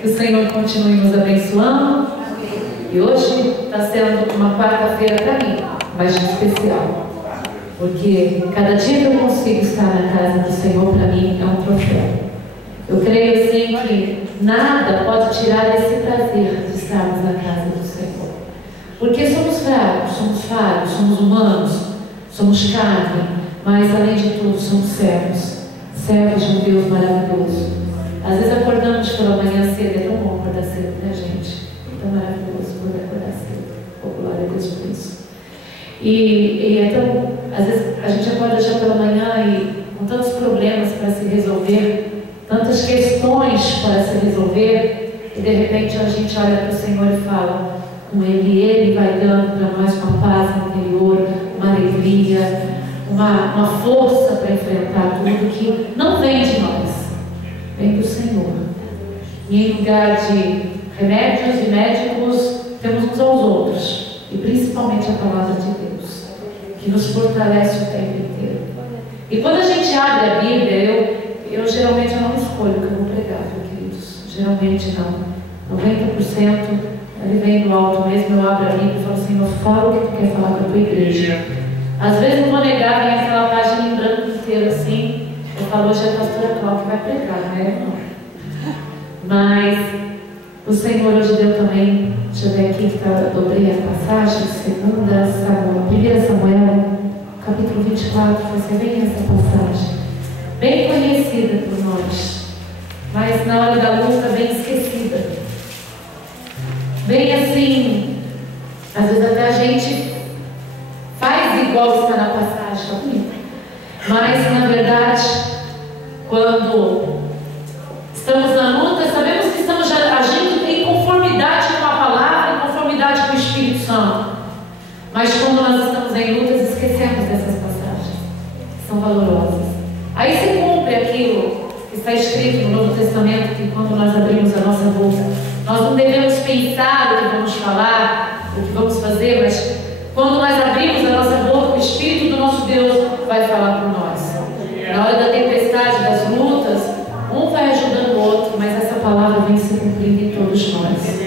Que o Senhor continue nos abençoando. E hoje está sendo uma quarta-feira para mim, mais especial. Porque cada dia que eu consigo estar na casa do Senhor, para mim, é um troféu. Eu creio assim que nada pode tirar esse prazer de estarmos na casa do Senhor. Porque somos fracos, somos falhos, somos humanos, somos carne, mas além de tudo somos servos. Servos de um Deus maravilhoso. Às vezes acordamos pela manhã cedo, é tão bom acordar cedo, né, gente? É tão maravilhoso poder acordar cedo. Oh, glória a Deus por isso. E então, às vezes a gente acorda já pela manhã e com tantos problemas para se resolver, tantas questões para se resolver, e de repente a gente olha para o Senhor e fala com Ele vai dando para nós uma paz interior, uma alegria, uma força para enfrentar tudo que não vem de nós, vem do Senhor. E em lugar de remédios e médicos, temos uns aos outros, e principalmente a palavra de Deus, que nos fortalece o tempo inteiro. E quando a gente abre a Bíblia, eu geralmente não escolho o que eu vou pregar, meus queridos. Geralmente não. 90% ele vem do alto mesmo. Eu abro a Bíblia e falo assim: Senhor, fala o que tu quer falar para a tua igreja. Às vezes não vou negar, vem aquela página em branco inteira assim. Eu falo, hoje é a pastora Cláudia que vai pregar, né, irmão? Mas o Senhor hoje deu também. Deixa eu ver aqui que eu dobrei a passagem. 1 Samuel, capítulo 24. Vai ser bem essa passagem, bem conhecida por nós, mas na hora da luta bem esquecida. Bem assim, às vezes até a gente faz igual está na passagem, tá bonito. Mas na verdade, quando estamos na luta, sabemos que estamos agindo em conformidade com a palavra, em conformidade com o Espírito Santo. Mas quando nós estamos em lutas, esquecemos dessas passagens, que são valorosas. Aí se cumpre aquilo que está escrito no Novo Testamento, que quando nós abrimos a nossa boca, nós não devemos pensar o que vamos falar, o que vamos fazer, mas quando nós abrimos a nossa boca, o Espírito do nosso Deus vai falar por nós. Na hora da tempestade, das lutas, um vai ajudando o outro, mas essa palavra vem se cumprindo em todos nós.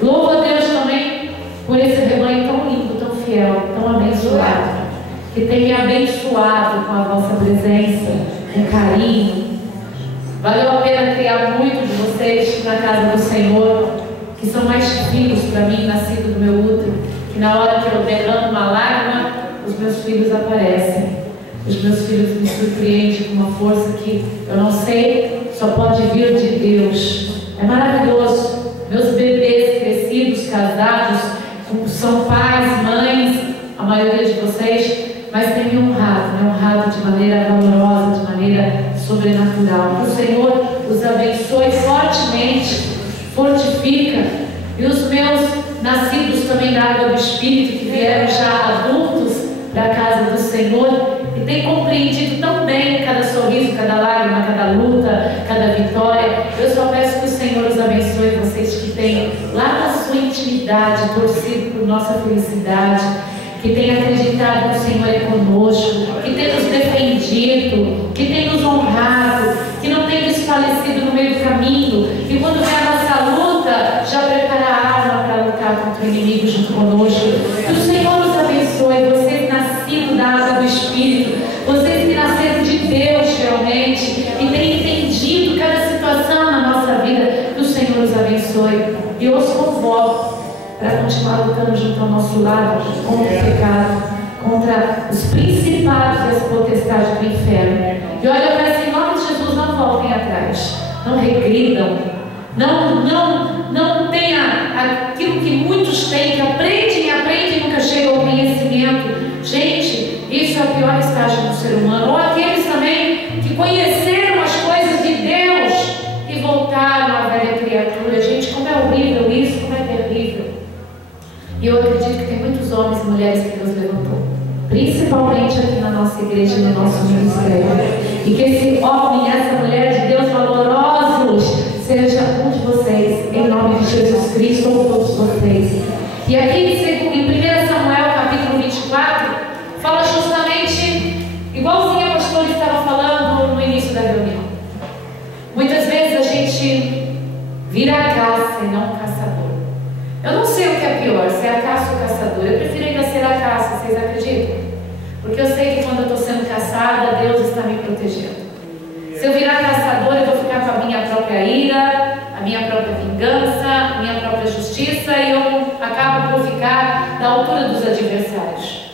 Louvo a Deus também por esse rebanho tão lindo, tão fiel, tão abençoado, que tem me abençoado com a vossa presença, com carinho. Valeu a pena criar muito de vocês na casa do Senhor, que são mais filhos para mim, nascidos do meu útero, que na hora que eu derramo uma lágrima, os meus filhos aparecem. Os meus filhos me surpreendem com uma força que eu não sei, só pode vir de Deus. É maravilhoso. Meus bebês crescidos, casados, são pais, mães, a maioria de vocês, mas tem me honrado de maneira valorosa, de maneira sobrenatural. Que o Senhor os abençoe fortemente, fortifica, e os meus nascidos também da água do Espírito, que vieram já adultos para a casa do Senhor, e tem compreendido tão bem cada sorriso, cada lágrima, cada luta, cada vitória. Eu só peço que o Senhor os abençoe, vocês que têm lá na sua intimidade torcido por nossa felicidade, que tem acreditado que o Senhor é conosco, que tem nos defendido, que tem nos honrado, que não tem desfalecido no meio do caminho, que quando vem a nossa luta, já prepara a arma para lutar contra o inimigo junto conosco. Que o Senhor nos abençoe, vocês nascidos da água do Espírito, vocês que nasceram de Deus realmente, e têm entendido cada situação na nossa vida, que o Senhor os abençoe. E eu os convoco para continuar lutando junto ao nosso lado contra o pecado, contra os principados e as potestades do inferno. E olha, eu peço em nome de Jesus, não voltem atrás, não regridam, não tenha aquilo que muitos têm, que aprendem e nunca chegam ao conhecimento. Gente, isso é o pior estágio do ser humano. Ou aqueles também que conheceram as coisas de Deus e voltaram à velha criatura. Gente, como é horrível isso, como é terrível. E eu acredito que tem muitos homens e mulheres que Deus levantou, principalmente aqui na nossa igreja e no nosso ministério. E que esse homem e essa mulher de Deus valorosos seja um de vocês, em nome de Jesus Cristo, ou todos vocês. E aqui em 1 Samuel capítulo 24, fala justamente igualzinho a pastora estava falando no início da reunião. Muitas vezes a gente virar caça e não caçador. Eu não sei o que é pior, se é a caça ou o caçador. Eu prefiro ainda ser a caça, vocês acreditam? Porque eu sei que quando eu estou sendo caçada, Deus está me protegendo. Se eu virar caçador, eu vou ficar com a minha própria ira, a minha própria vingança, a minha própria justiça, e eu acabo por ficar da altura dos adversários.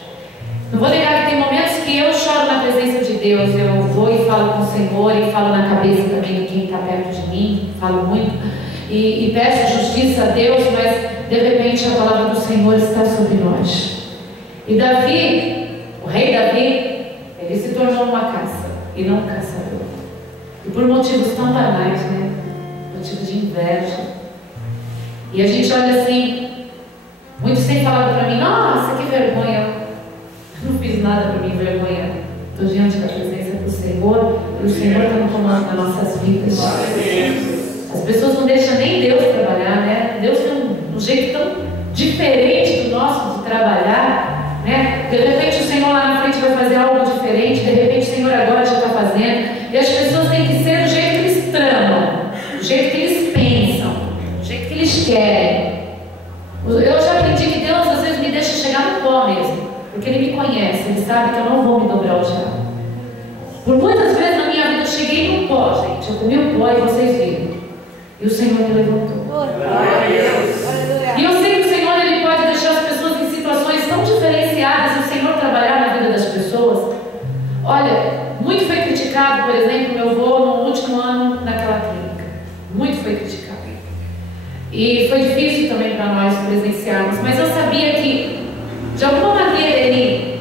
Não vou negar que tem momentos que eu choro na presença de Deus. Eu vou e falo com o Senhor, e falo na cabeça também de quem está perto de mim, falo muito, e peço justiça a Deus, mas de repente a palavra do Senhor está sobre nós. E Davi, o rei Davi, ele se tornou uma caça e não um caçador. E por motivos tão banais, né? Motivo de inveja. E a gente olha assim, muitos têm falado para mim: nossa, que vergonha, eu não fiz nada para me envergonhar. Estou diante da presença do Senhor, e o Senhor está no comando das nossas vidas. As pessoas não deixam nem Deus trabalhar, né? Deus tem um jeito tão diferente do nosso de trabalhar, né? De repente o Senhor lá na frente vai fazer algo diferente, de repente o Senhor agora já está fazendo, e as pessoas têm que ser do jeito que eles tramam, do jeito que eles pensam, do jeito que eles querem. Eu já aprendi que Deus às vezes me deixa chegar no pó mesmo, porque Ele me conhece, Ele sabe que eu não vou me dobrar o diabo. Por muitas vezes na minha vida eu cheguei no pó, gente, eu comi o pó e vocês viram. E o Senhor me levantou. E eu sei que o Senhor, Ele pode deixar as pessoas em situações tão diferenciadas, e o Senhor trabalhar na vida das pessoas. Olha, muito foi criticado, por exemplo, meu avô no último ano naquela clínica. Muito foi criticado. E foi difícil também para nós presenciarmos, mas eu sabia que, de alguma maneira, ele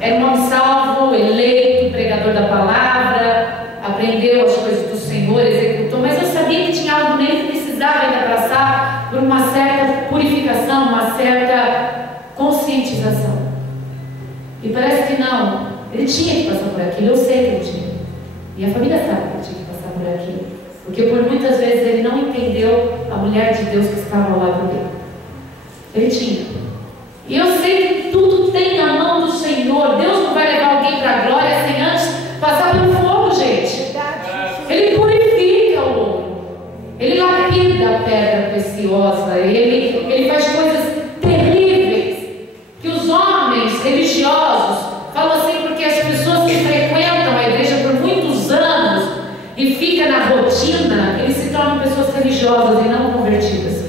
era um homem salvo, eleito, pregador da palavra, aprendeu as coisas do Senhor, executou, mas eu sabia que tinha algo nele que precisava ainda passar por uma certa purificação, uma certa conscientização. E parece que não, ele tinha que passar por aquilo, eu sei que ele tinha. E a família sabe que ele tinha que passar por aquilo, porque por muitas vezes ele não entendeu a mulher de Deus que estava ao lado dele. Ele tinha. E eu sei que tudo tem na mão do Senhor. Deus não vai levar alguém para a glória sem antes passar pelo fogo, gente. Ele purifica o ouro, Ele lapida a pedra preciosa, Ele faz coisas terríveis que os homens religiosos falam assim, porque as pessoas que frequentam a igreja por muitos anos e ficam na rotina, eles se tornam pessoas religiosas e não convertidas.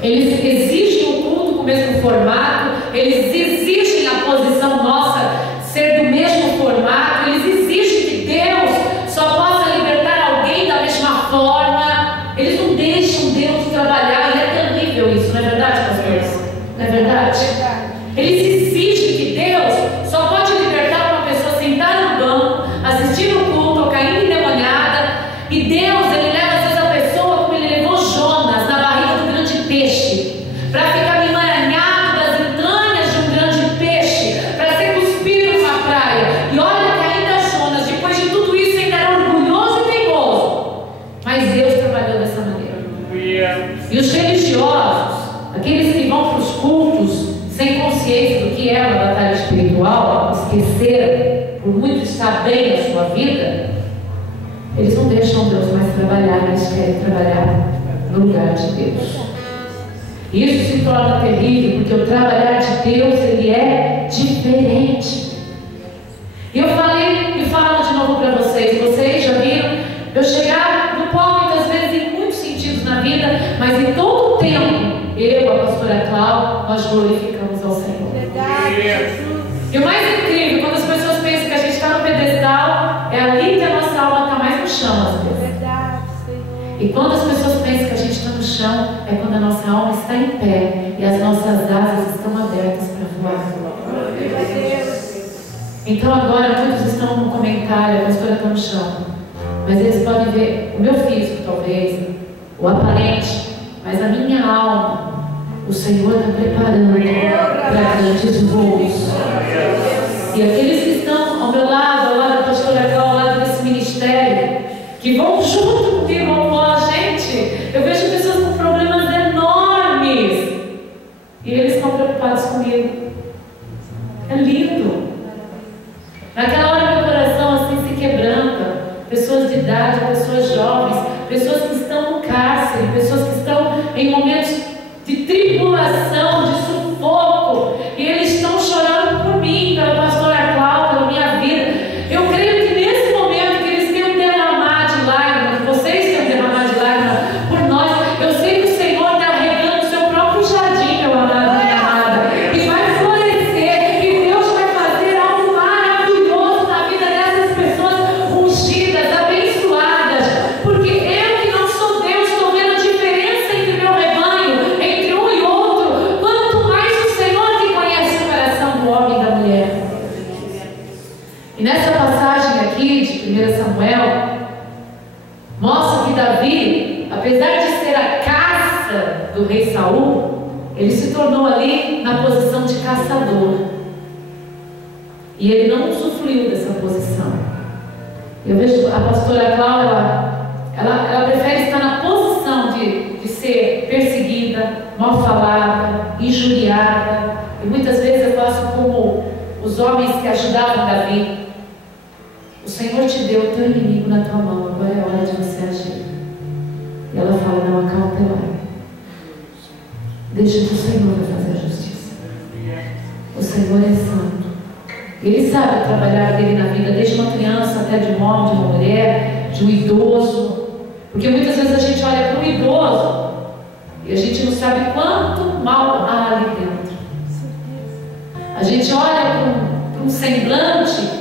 Eles exigem o culto com o mesmo formato, eles exigem a posição nossa ser do mesmo formato, eles exigem que Deus só possa libertar alguém da mesma forma. Eles não deixam Deus trabalhar, e é terrível isso, não é verdade, pastores? Não é verdade? Eles exigem que Deus só pode libertar uma pessoa sentada no banco, assistindo o culto, ou caindo endemoniada, e Deus, Ele leva às vezes a pessoa como Ele levou Jonas na barriga do grande peixe, para ficar emaranhado das entranhas de um grande peixe, para ser cuspido numa praia. E olha que ainda Jonas, depois de tudo isso, ainda era orgulhoso e teimoso, mas Deus trabalhou dessa maneira. E os religiosos, aqueles que vão para os cultos sem consciência do que é uma batalha espiritual, esqueceram por muito estar bem na sua vida, eles não deixam Deus mais trabalhar, eles querem trabalhar no lugar de Deus. E isso se torna terrível, porque o trabalhar de Deus, ele é diferente. E eu falei e falo de novo para vocês já viram eu chegar no pó muitas vezes em muitos sentidos na vida, mas em todo o tempo, eu, a pastora Cláudia, nós glorificamos ao Senhor. E o mais incrível, quando as pessoas pensam que a gente está no pedestal, é ali que a nossa alma está mais no chão, às vezes. E quando as pessoas pensam que a gente está no chão, é quando a nossa alma está em pé e as nossas asas estão abertas para voar. Então agora muitos estão no comentário, a pastora está no chão, mas eles podem ver o meu físico talvez, o aparente, mas a minha alma, o Senhor está preparando para grandes voos. E aqueles que estão ao meu lado, ao lado da pastora Cláudia, ao lado desse ministério, que vão junto comigo ao pó, gente, eu vejo pessoas com problemas enormes e eles estão preocupados comigo. É lindo. Naquela hora meu coração assim se quebranta. Pessoas de idade, pessoas jovens, pessoas que estão no cárcere, desgraça, de pessoas que estão em momentos de tribulação, de sufoco, e eles estão chorando por mim, pela pastora Cláudia, pela minha vida. Eu creio que nesse momento que eles tenham derramado de lágrimas, que vocês tenham derramado de lágrimas por nós, eu sei que o Senhor está regando o seu próprio jardim, meu amado, minha amada, e vai florescer, e Deus vai fazer algo maravilhoso na vida dessas pessoas ungidas, abençoadas, porque eu que não sou Deus, estou vendo a diferença entre meu rebanho, entre um e outro, quanto mais o Senhor que conhece o coração do homem e da mulher. E nessa passagem aqui de 1 Samuel, mostra que Davi, apesar de ser a caça do rei Saul, ele se tornou ali na posição de caçador. E ele não usufruiu dessa posição. Eu vejo a pastora Cláudia, ela prefere estar na posição de ser perseguida, mal falada, injuriada. E muitas vezes eu faço como os homens que ajudavam Davi. O Senhor te deu o teu inimigo na tua mão, agora é hora de você agir. E ela fala, não, acautelar. Deixa que o Senhor vai fazer a justiça. O Senhor é santo. Ele sabe trabalhar dele na vida, desde uma criança até de um homem, de uma mulher, de um idoso. Porque muitas vezes a gente olha para um idoso e a gente não sabe quanto mal há ali dentro. A gente olha para um semblante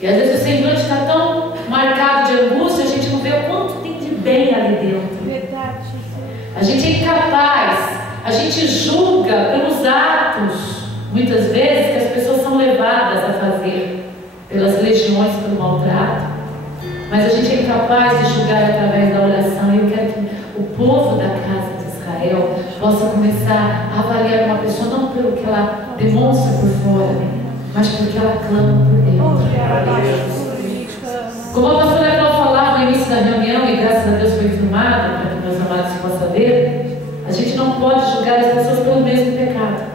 e às vezes o semblante está tão marcado de angústia, a gente não vê o quanto tem de bem ali dentro. Verdade. A gente é incapaz, a gente julga pelos atos, muitas vezes, que as pessoas são levadas a fazer, pelas legiões, pelo maltrato. Mas a gente é incapaz de julgar através da oração. E eu quero que o povo da casa de Israel possa começar a avaliar uma pessoa não pelo que ela demonstra por fora, mas porque ela clama por dentro. Como a pastora Cláudia falava no início da reunião, e graças a Deus foi filmado, para que meus amados possam ver, a gente não pode julgar as pessoas pelo mesmo pecado.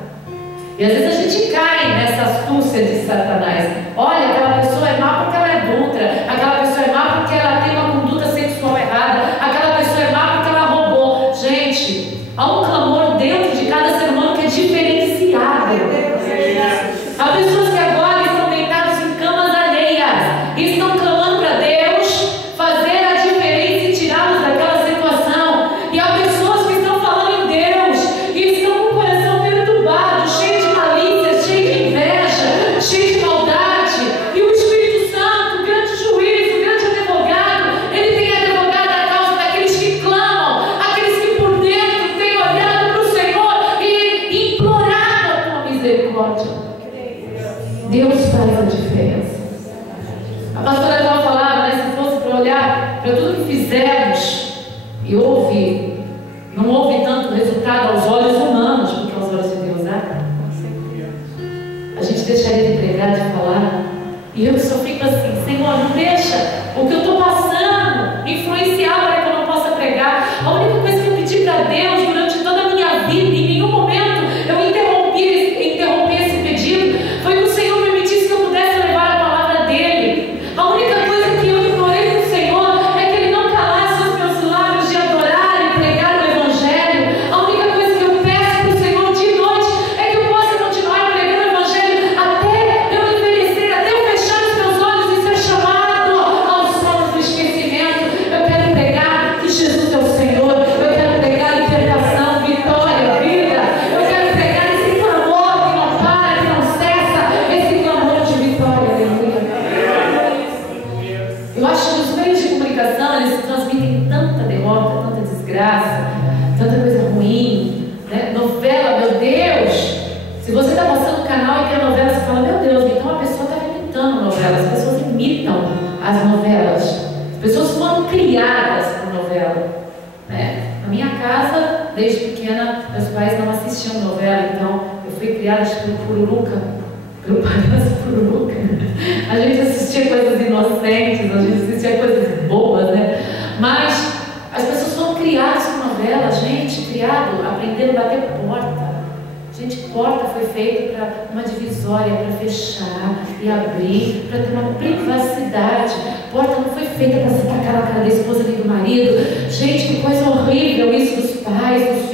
E às vezes a gente cai nessa astúcia de Satanás. Olha, aquela pessoa é má porque ela é adulta, aquela pessoa é má porque ela tem uma conduta sexual errada, aquela pessoa é má porque ela roubou. Gente, há um clamor dentro de cada ser humano que é diferenciado. Há pessoas que agora estão deitadas em camas alheias e estão clamando para Deus fazer a diferença e tirá-los daquela situação. E há pessoas que estão falando em Deus e estão com o coração perturbado, cheio de malícia, cheio de inveja, cheio de maldade. E o Espírito Santo, o grande juiz, o grande advogado, ele tem advogado a causa daqueles que clamam, aqueles que por dentro têm olhado para o Senhor e implorado a tua misericórdia. Deus faz a diferença. A pastora Cláudia falava, né, se fosse para olhar para tudo que fizemos e não houve tanto resultado aos olhos humanos, porque aos olhos de Deus há. A gente deixaria de pregar, de falar. E eu só fico assim, Senhor, não deixa o que eu estou passando influenciar para que eu não possa pregar. A única coisa que eu pedi para Deus durante toda a minha vida, em nenhum momento eu interrompi esse pedido, foi que o Senhor permitisse que eu pudesse levar a palavra dele. A única coisa que eu implorei para o Senhor é que ele não calasse os meus lábios de adorar e pregar o Evangelho. A única coisa que eu peço para o Senhor de noite é que eu possa continuar pregando o Evangelho até eu envelhecer, até eu fechar os meus olhos e ser chamado ao sono do esquecimento. Eu quero pregar que Jesus é o Senhor. Eu quero pregar libertação, vitória, vida. Eu quero pregar esse clamor que não para, que não cessa, esse clamor de vitória, aleluia. Eu acho que os meios de comunicação, eles transmitem tanta derrota, tanta desgraça, tanta coisa ruim, né? Novela, meu Deus! Se você está passando o canal e tem a novela, você fala, meu Deus, então a pessoa está imitando novela. As pessoas imitam as novelas. As pessoas foram criadas por novela, né? Na minha casa, desde pequena, meus pais não assistiam novela, então eu fui criada pelo Pururuca, pelo palhaço Pururuca. A gente assistia coisas inocentes, a gente assistia coisas bobas, né? Mas as pessoas foram criadas com novela, gente, criado, aprendendo a bater porta. Gente, porta foi feita para uma divisória, para fechar e abrir, para ter uma privacidade. Porta não foi feita para se tacar na cara da esposa nem do marido. Gente, que coisa horrível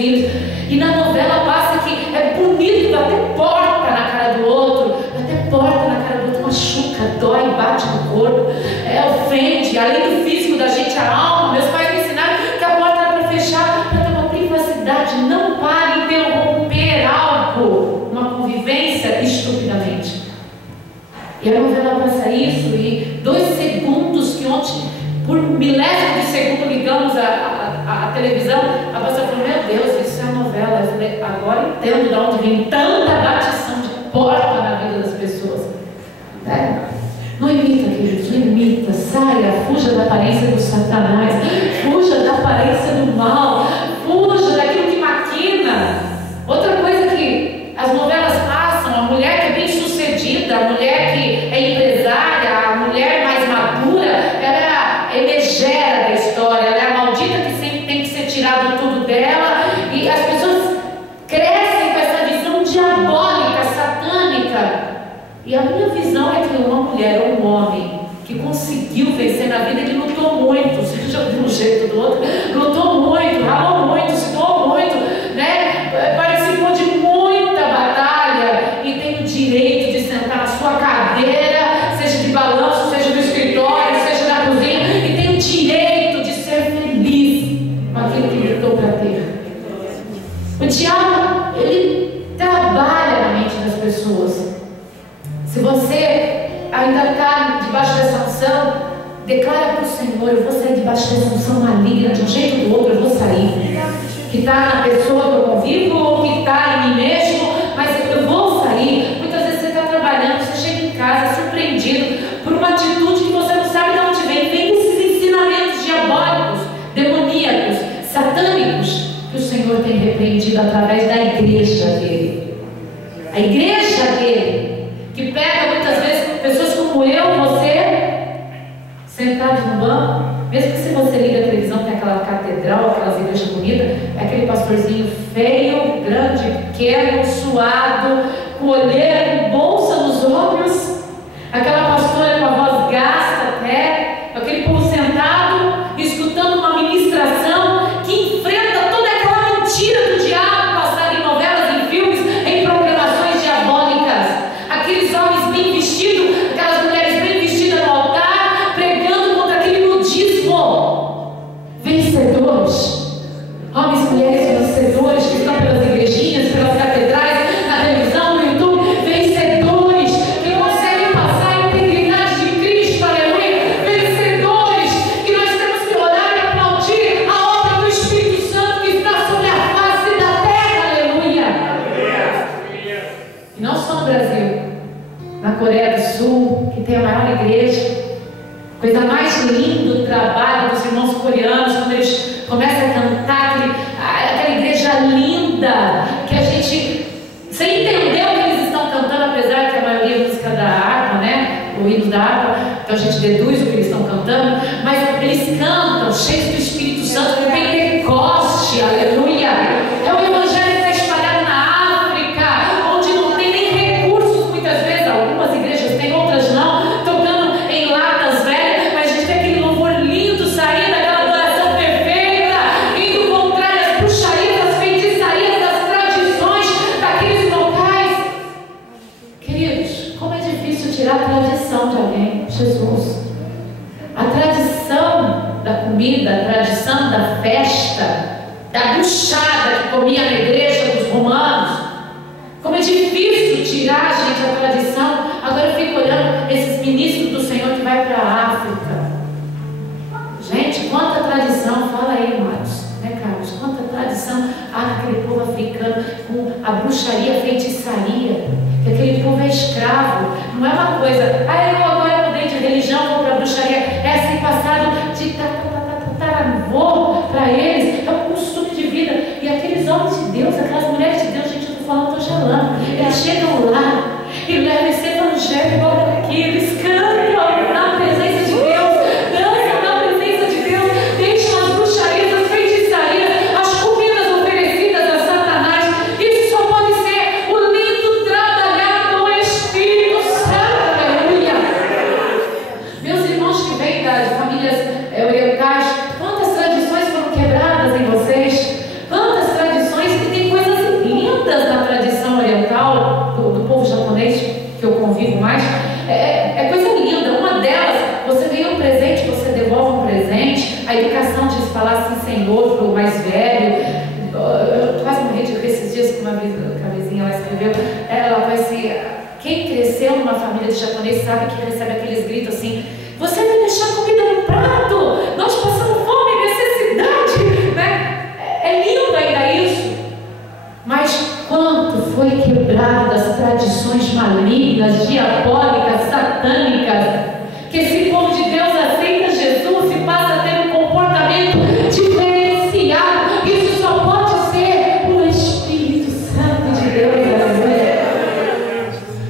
filhos. E na novela passa que é bonito, bater porta na cara do outro, bater porta na cara do outro machuca, dói, bate no corpo, ofende, além do físico da gente, a alma. Meus pais me ensinaram que a porta era para fechar, para ter uma privacidade. Não pare interromper algo, uma convivência, estupidamente. E a novela passa isso, e 2 segundos que ontem, por milésimo de segundo, ligamos a televisão, a pastora falou: meu Deus, isso é a novela. Eu falei: agora entendo de onde vem tanta batição de porta na vida das pessoas. Não imita, queridos, não imita. Saia, fuja da aparência do Satanás, fuja da aparência do mal, fuja daquilo que maquina. Outra coisa que as novelas passam: a mulher que é bem sucedida, a mulher que é empresária, a mulher mais madura, ela é a megera da história, ela é a maldita que sempre tem que ser tirado tudo dela, e as pessoas crescem com essa visão diabólica, satânica. E a minha visão é que uma mulher ou um homem que conseguiu vencer na vida, ele lutou muito, seja de um jeito ou do outro, lutou muito, ralou muito, se doou muito, né? Participou de muita batalha e tem o direito de sentar na sua cadeira, seja de balanço, seja no escritório, seja na cozinha, e tem o direito de ser feliz com aquilo que lutou para ter. O diabo, ele trabalha na mente das pessoas. Se você ainda está debaixo dessa unção, declara para o Senhor: eu vou sair debaixo dessa unção maligna, de um jeito ou do outro eu vou sair. Que está na pessoa que eu convivo, ou que está em mim mesmo, mas eu vou sair. Muitas vezes você está trabalhando, você chega em casa surpreendido por uma atitude que você não sabe de onde vem. Vem desses ensinamentos diabólicos, demoníacos, satânicos, que o Senhor tem repreendido através da igreja dele. A igreja dele, que pega muitas vezes pessoas como eu, você, sentados no banco, mesmo que se você liga a televisão, tem aquela catedral, aquelas igrejas bonitas, é aquele pastorzinho feio, grande, pequeno, suado, com olheira, com bolsa nos ombros, aquela pastora com a voz gasta até, aquele povo sentado, escutando uma ministração que enfrenta toda aquela mentira do diabo passada em novelas, em filmes, em programações diabólicas. Aqueles homens bem vestidos, aquelas mulheres bem vestidas no altar, pregando contra aquele nudismo. Vencedores, homens e mulheres vencedores que estão pelas igrejinhas, pelas catedrais, na televisão, no YouTube, vencedores que conseguem passar a integridade de Cristo, aleluia. Vencedores que nós temos que orar e aplaudir a obra do Espírito Santo que está sobre a face da terra, aleluia. E não só no Brasil, na Coreia do Sul, que tem a maior igreja. Coisa mais linda o trabalho dos irmãos coreanos, quando eles começam a cantar aquela igreja linda, que a gente, sem entender o que eles estão cantando, apesar que a maioria é música da harpa, né? O hino da harpa, então a gente deduz o que eles estão cantando, mas eles cantam cheios do Espírito Santo, do Pentecoste, aleluia. É o evangelho que está espalhado na África, onde não tem nem recursos, muitas vezes, algumas igrejas têm, outras não, tocando em latas velhas, mas a gente vê aquele louvor lindo saindo daquela adoração perfeita, indo contrário às bruxarias, às feitiçarias, às tradições daqueles locais. Queridos, como é difícil tirar a tradição de alguém. Jesus, a tradição da comida, a tradição da festa, da buchada que comia na igreja dos romanos. Como é difícil tirar, gente, a tradição. Agora eu fico olhando esses ministros do Senhor que vai para a África. Gente, quanta tradição, fala aí, Marcos, né, Carlos? Quanta tradição há naquele povo africano com a bruxaria, a feitiçaria, que aquele povo é escravo. Não é uma coisa, eu agora mudei de religião, vou para a bruxaria. É assim passado de tataravô para eles, é um costume de vida. E aqueles homens de Deus, aquelas mulheres de Deus, gente, eu estou falando, estou gelando, eles chegam lá e levam esse evangelho igual aqui, eles cantam na presença de Deus, dançam na presença de Deus, deixam as bruxarias, as feitiçarias, as comidas oferecidas a Satanás. Isso só pode ser o lindo trabalhar do Espírito Santo, aleluia. Meus irmãos que vêm das famílias orientais, quantas tradições foram quebradas em vocês? Quantas tradições escreveu, ela vai ser... Quem cresceu numa família de japonês sabe que recebe aqueles gritos assim: você vai deixar comida no prato? Nós passamos fome, necessidade, né? É lindo ainda isso. Mas quanto foi quebrado das tradições malignas, diabólicas, satânicas, que esse povo de Deus aceita Jesus e passa a ter um comportamento diferenciado. Isso só pode ser o Espírito Santo de Deus.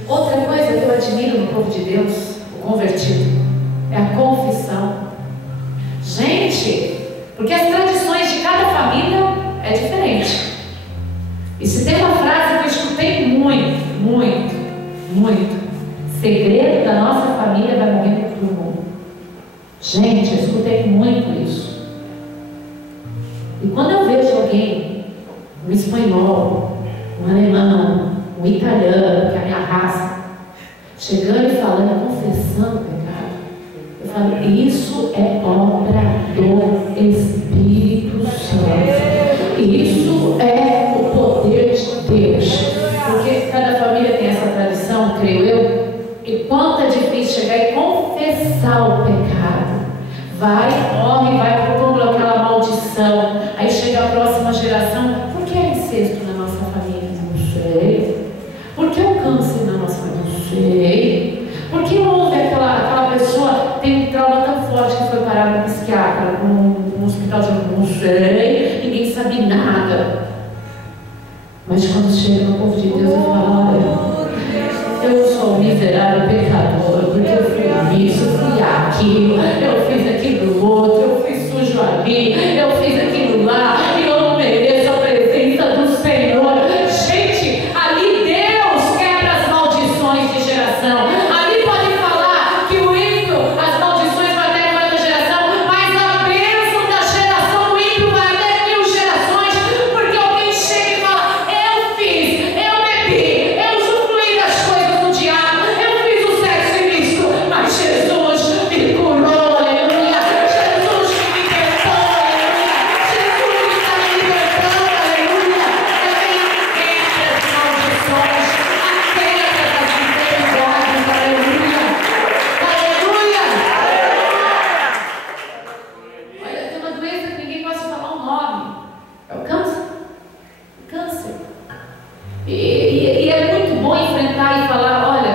Outra coisa que eu admiro no povo de Deus, o convertido, é a confissão. Gente, porque as tradições de cada família é diferente. E se tem uma frase que eu escutei muito, segredo da nossa família vai morrer no túmulo. Gente, eu escutei muito isso. E quando eu vejo alguém, um espanhol, um alemão, um italiano, que é a minha raça, chegando e falando, confessando o pecado, eu falo, isso é obra do Espírito Santo. Isso é o poder de Deus. Porque cada família tem essa tradição, creio eu. E quanto é difícil chegar e confessar o pecado. Vai, morre, vai para o túmulo, aquela maldição. Aí chega a próxima geração. Por que é incesto na nossa família? Não sei. Por que o câncer na nossa família? Não sei. Por que houve aquela pessoa tem um trauma tão forte que foi parar no psiquiatra, no hospital de não sei, ninguém sabe nada. Mas quando chega no povo de Deus, eu falo, olha, eu sou um miserável pecador, porque eu fui isso, fui aquilo, eu fiz aquilo outro, eu fui sujo ali, eu fiz aquilo lá, e eu não mereço a presença do Senhor. Gente, ali Deus quebra as maldições de geração. Ali pode falar que o ímpio, as maldições vai até a 40 geração, mas a bênção da geração do ímpio vai até 1000 gerações, porque alguém chega e fala, eu fiz, eu bebi, eu usufruí das coisas do diabo, eu fiz o sexo ilícito, mas Jesus me curou, aleluia. Jesus me libertou, aleluia. Jesus está me libertando, aleluia. Quebra as maldições, a quebra das enfermidades, aleluia. Aleluia. Olha, tem uma doença que ninguém pode falar o nome, é o câncer. Câncer. E é muito bom enfrentar e falar, olha,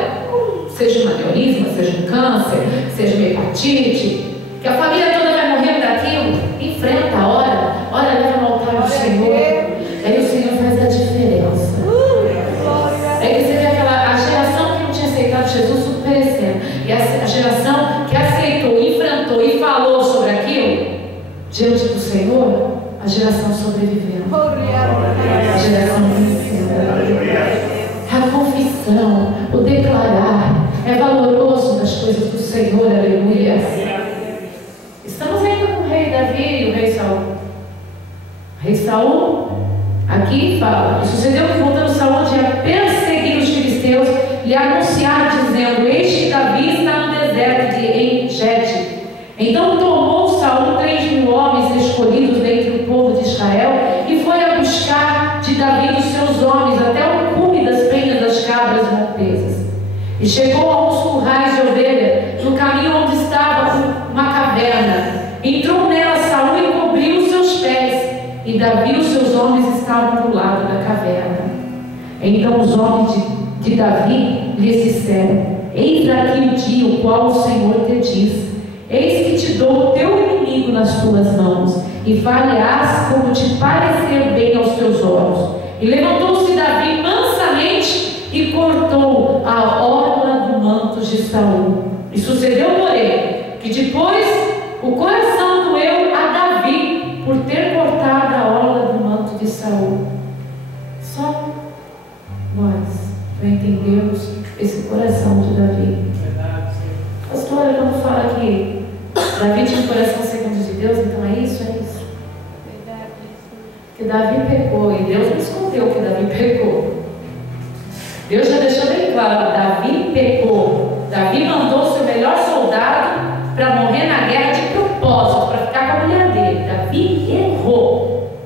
seja um aneurisma, seja um câncer, seja uma hepatite, que a família toda vai morrendo daquilo. Enfrenta, ora, leva no altar do Senhor. Aí o Senhor faz a diferença. Aí você vê a geração que não tinha aceitado Jesus superecendo, e a geração que aceitou, enfrentou e falou sobre aquilo, diante do Senhor, a geração sobreviveu. A geração venceu. A confissão, o declarar, é valoroso nas coisas do Senhor, aleluia. Estamos ainda com o rei Davi e o rei Saul. O rei Saul, aqui fala, e sucedeu que voltando Saul de perseguir os filisteus, lhe anunciaram dizendo, eis que Davi está no deserto de En-Gedi. Então tomou Saul 3.000 homens escolhidos dentre o povo de Israel e foi a buscar de Davi os seus homens até o cume das penhas das cabras montesas. E chegou a uns currais de ovelha no caminho onde estava uma caverna. Entrou nela Saul e cobriu os seus pés. E Davi e os seus homens estavam do lado da caverna. Então os homens de Davi lhes disseram, eis aqui o dia o qual o Senhor te diz, eis que te dou o teu inimigo nas tuas mãos, e falharás como te parecer bem aos teus olhos. E levantou-se Davi mansamente e cortou a orla do manto de Saul. E sucedeu, porém, que depois o coração doeu a Davi por ter cortado a orla do manto de Saul. Só nós para entendermos esse coração de Davi. Pastora, quando fala que Davi tinha um coração segundo de Deus, então é isso, que Davi pecou, e Deus não escondeu que Davi pecou. Deus já deixou bem claro, Davi pecou. Davi mandou o seu melhor soldado para morrer na guerra de propósito, para ficar com a mulher dele. Davi errou.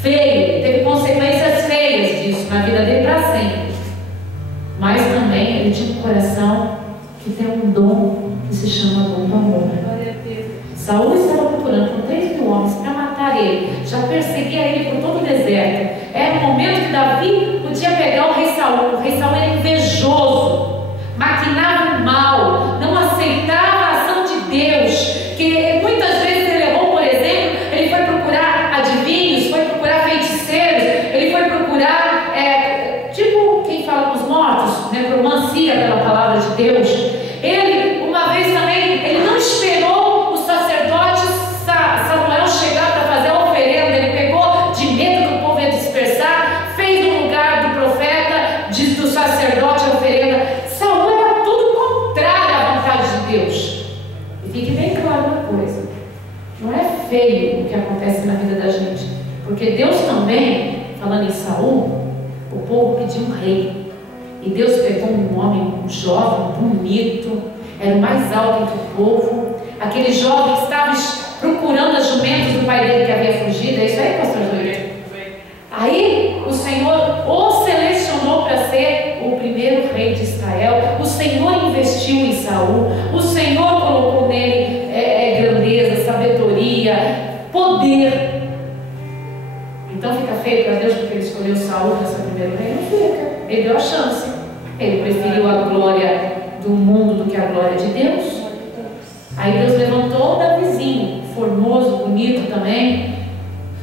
Feio, teve consequências feias disso na vida dele para sempre. seguia ele por todo o deserto. Era o momento que Davi podia pegar o rei Saul. O rei Saul era invejoso, maquinava o mal, não aceitava a ação de Deus, que muitas vezes ele errou. Por exemplo, ele foi procurar adivinhos, foi procurar feiticeiros, ele foi procurar tipo quem fala com os mortos, necromancia pela palavra de Deus. Ele, uma vez também, ele não esperou o sacerdote Samuel chegar para fazer a oferenda. Ele pegou, de medo que o povo ia dispersar, fez no lugar do profeta, do sacerdote a oferenda. Saul era tudo contrário à vontade de Deus. E fique bem claro uma coisa: não é feio o que acontece na vida da gente, porque Deus também, falando em Saul, o povo pediu um rei. E Deus pegou um homem, um jovem, bonito, era o mais alto entre o povo, aquele jovem que estava procurando as jumentas do pai dele que havia fugido. É isso aí, pastor Júlio? Aí o Senhor o selecionou para ser o primeiro rei de Israel. O Senhor investiu em Saul, o Senhor colocou nele grandeza, sabedoria, poder. Então fica feio para Deus porque ele escolheu Saul para ser o primeiro rei? Não fica. Ele deu a chance. Ele preferiu a glória do mundo do que a glória de Deus. Aí Deus levantou Davizinho, formoso, bonito também,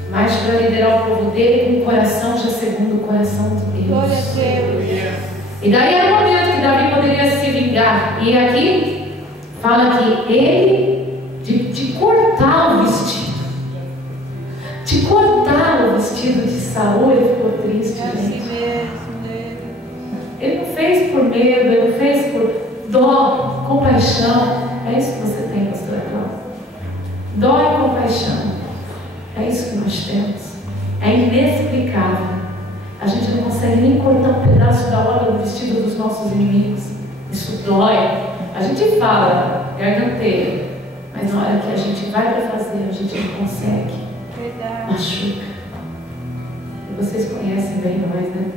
mas para liderar o povo dele com o coração já segundo o coração de Deus. Glória a Deus. E daí era o momento que Davi poderia se vingar. E aqui fala que ele de cortar o vestido. De cortar o vestido de Saul, ele ficou triste. Ele não fez por medo, ele não fez por dó, compaixão. É isso que você tem, pastora Cláudia. Dó e compaixão. É isso que nós temos. É inexplicável. A gente não consegue nem cortar um pedaço da orla do vestido dos nossos inimigos. Isso dói. A gente fala, garganteia, mas na hora que a gente vai para fazer, a gente não consegue. Verdade. Machuca. E vocês conhecem bem nós, né?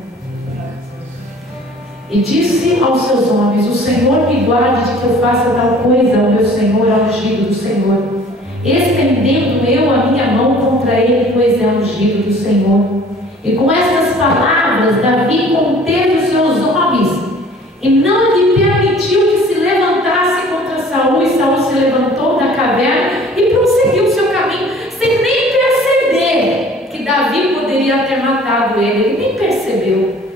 E disse aos seus homens: o Senhor me guarde de que eu faça tal coisa ao meu Senhor, ao ungido do Senhor, estendendo eu a minha mão contra ele, pois é ungido do Senhor. E com estas palavras Davi conteve os seus homens e não lhe permitiu que se levantasse contra Saul. E Saul se levantou da caverna e prosseguiu o seu caminho, sem nem perceber que Davi poderia ter matado ele. Ele nem percebeu.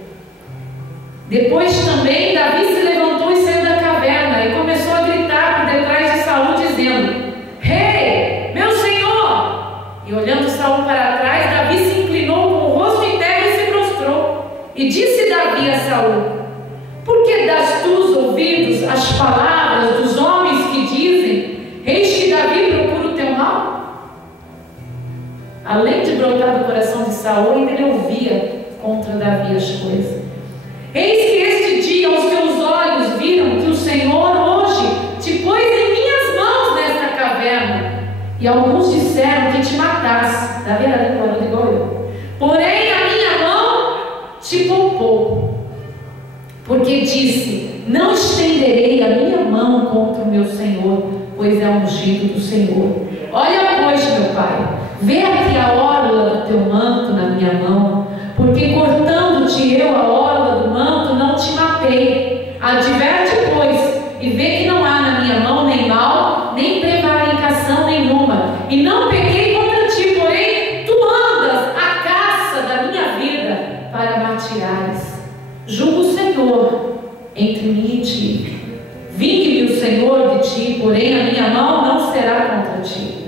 Depois também Davi se levantou e saiu da caverna e começou a gritar por detrás de Saul, dizendo: Rei, meu senhor! E olhando Saul para trás, Davi se inclinou com o rosto em terra e se prostrou. E disse Davi a Saul: por que das tu os ouvidos às palavras dos homens que dizem: eis que Davi procura o teu mal? Além de brotar do coração de Saul, ainda ele ouvia contra Davi as coisas. Eis que este dia os teus olhos viram que o Senhor hoje te pôs em minhas mãos nesta caverna, e alguns disseram que te matasse. Está vendo ali falando igual eu? Porém a minha mão te poupou, porque disse: não estenderei a minha mão contra o meu Senhor, pois é ungido do Senhor. Olha, pois, meu pai, vê aqui a orla do teu manto na minha mão, porque cortando-te eu a orla do manto, não te matei. Adverte, pois, e vê que não há na minha mão nem mal, nem prevaricação nenhuma, e não pequei contra ti, porém tu andas à caça da minha vida para me atirares. Julga o Senhor entre mim e ti. Vingue-me o Senhor de ti, porém a minha mão não será contra ti.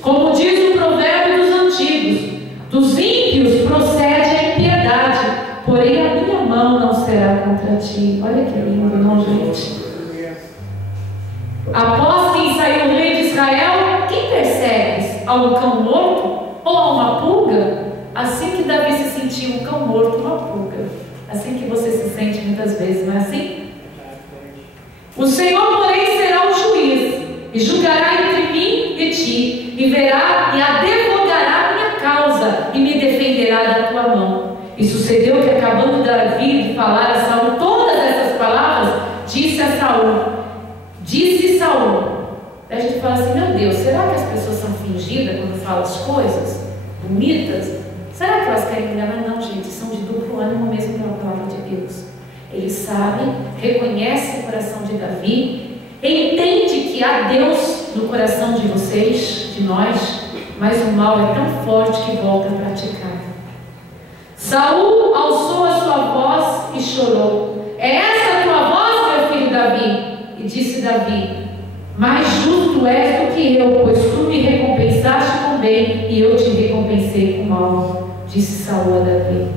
Como diz o provérbio dos antigos: dos ímpios procede a impiedade, porém a minha mão não será contra ti. Olha que lindo, não, gente? Após quem saiu o rei de Israel, quem persegues? A um cão morto ou a uma pulga? Assim que Davi se sentiu, um cão morto, uma pulga. Assim que você se sente muitas vezes, não é assim? O Senhor, porém, será o juiz, e julgará entre mim e ti, e verá e advogará minha causa, e me defenderá da tua mão. E sucedeu que, acabando Davi de falar a Saul todas essas palavras, disse Saul. A gente fala assim: meu Deus, será que as pessoas são fingidas quando falam as coisas bonitas? Será que elas querem enganar? Não, gente, são de duplo ânimo mesmo pela palavra de Deus. Eles sabem, reconhecem o coração de Davi, entende que há Deus no coração de vocês, de nós, mas o mal é tão forte que volta a praticar. Saul alçou a sua voz e chorou. É essa a tua voz, meu filho Davi? E disse Davi: mais justo és do que eu, pois tu me recompensaste com bem e eu te recompensei com mal. Disse Saul a Davi: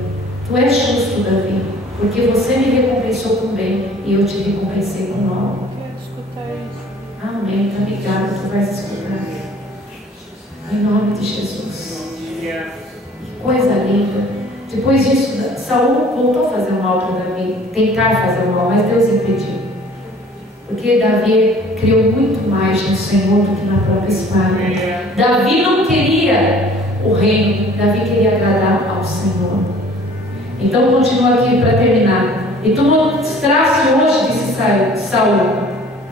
tu és justo, Davi, porque você me recompensou com bem e eu te recompensei com mal. Quero escutar isso. Amém, tá ligado, tu vais escutar. Em nome de Jesus. Que coisa linda. Depois disso, Saul voltou a fazer o mal para Davi, tentar fazer o mal, mas Deus impediu. Porque Davi criou muito mais no Senhor do que na própria espada. Davi não queria o reino, Davi queria agradar ao Senhor. Então continua aqui para terminar. E tu mostraste hoje, disse Saul,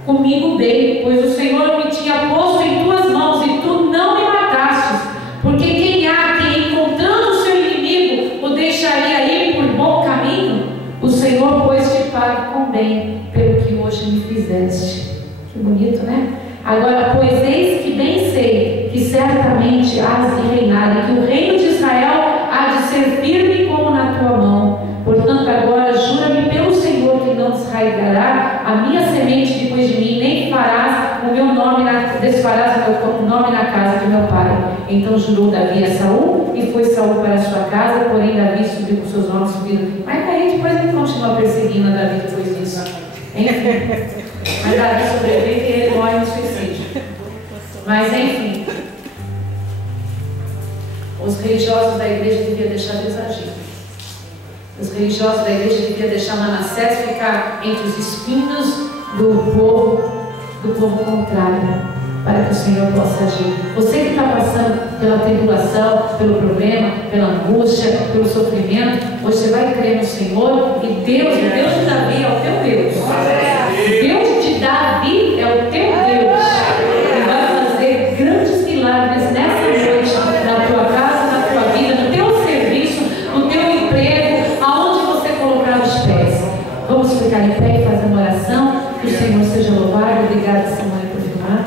comigo bem, pois o Senhor me tinha posto em tuas mãos e tu não me matastes. Porque quem há que, encontrando o seu inimigo, o deixaria ir por bom caminho? O Senhor, pois, te pague com bem pelo que hoje me fizeste. Que bonito, né? Agora, pois eis que bem sei que certamente hás de reinar e que o reino de Israel há de ser firme como na tua mão. Portanto, agora jura-me pelo Senhor que não desraigará a minha semente depois de mim, nem farás o meu nome desfarás o meu nome na casa de meu pai. Então jurou Davi a Saul, e foi Saul para a sua casa, porém Davi subiu com seus homens subindo. Mas aí depois ele continua perseguindo a Davi depois disso. Enfim. Mas Davi sobrevive e ele morre no suicídio. Mas enfim. Os religiosos da igreja deviam deixar Deus agir. Os religiosos da igreja deviam deixar Manassés ficar entre os espinhos do povo contrário, para que o Senhor possa agir. Você que está passando pela tribulação, pelo problema, pela angústia, pelo sofrimento, você vai crer no Senhor e Deus, o Deus de Davi é o teu Deus. Deus de Davi é o teu Deus. Ele vai fazer grandes milagres nessa noite, na tua casa, na tua vida, no teu serviço, no teu emprego, aonde você colocar os pés. Vamos ficar em pé e fazer uma oração. Que o Senhor seja louvado. Obrigada, Senhor, por filmar.